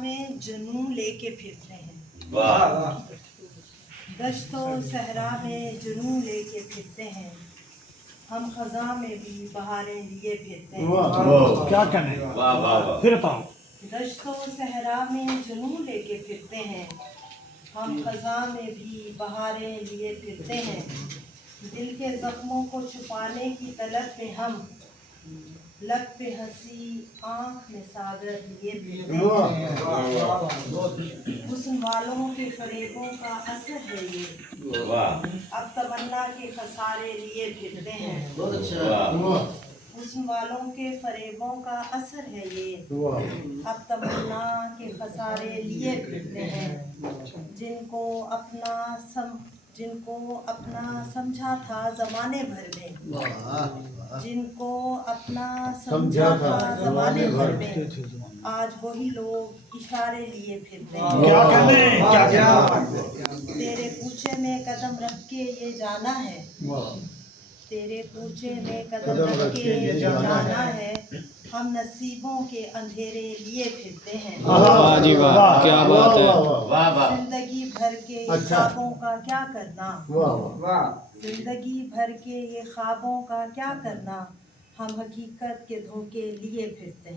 میں جنوں لے کے پھرتے ہیں، واہ دشت و صحرا میں جنوں لے کے پھرتے ہیں، ہم خزاں میں بھی بہاریں لیے پھرتے ہیں۔ کیا کریں، واہ واہ واہ پھر پاؤ دشت و صحرا میں جنوں لے کے پھرتے ہیں، ہم خزاں میں بھی بہاریں لیے پھرتے ہیں، دل کے زخموں کو چھپانے کی طلب میں ہم لب پہ ہنسی آنکھ میں ساگر لیے پھرتے ہیں۔ حسن والوں کے فریبوں کا اثر ہے یہ، واہ اب تمنا کے خسارے لیے پھرتے ہیں۔ واہ حسن والوں کے فریبوں کا اثر ہے یہ، اب تمنا کے خسارے لیے پھرتے ہیں، جن کو اپنا سمجھا تھا زمانے بھر میں، جن کو اپنا سمجھا تھا زمانے بھر میں، آج وہی لوگ اشارے لیے پھرتے ہیں۔ کیا کریں، کیا کریں، تیرے کوچے میں قدم رکھ کے یہ جانا ہے، تیرے کوچے میں قدم رکھ کے یہ جانا ہے، ہم نصیبوں کے اندھیرے لیے پھرتے ہیں۔ واہ جی واہ، کیا بات ہے۔ واہ واہ زندگی بھر کے یہ خوابوں کا کیا کرنا، زندگی بھر کے یہ خوابوں کا کیا کرنا، ہم حقیقت کے دھوکے لیے پھرتے ہیں۔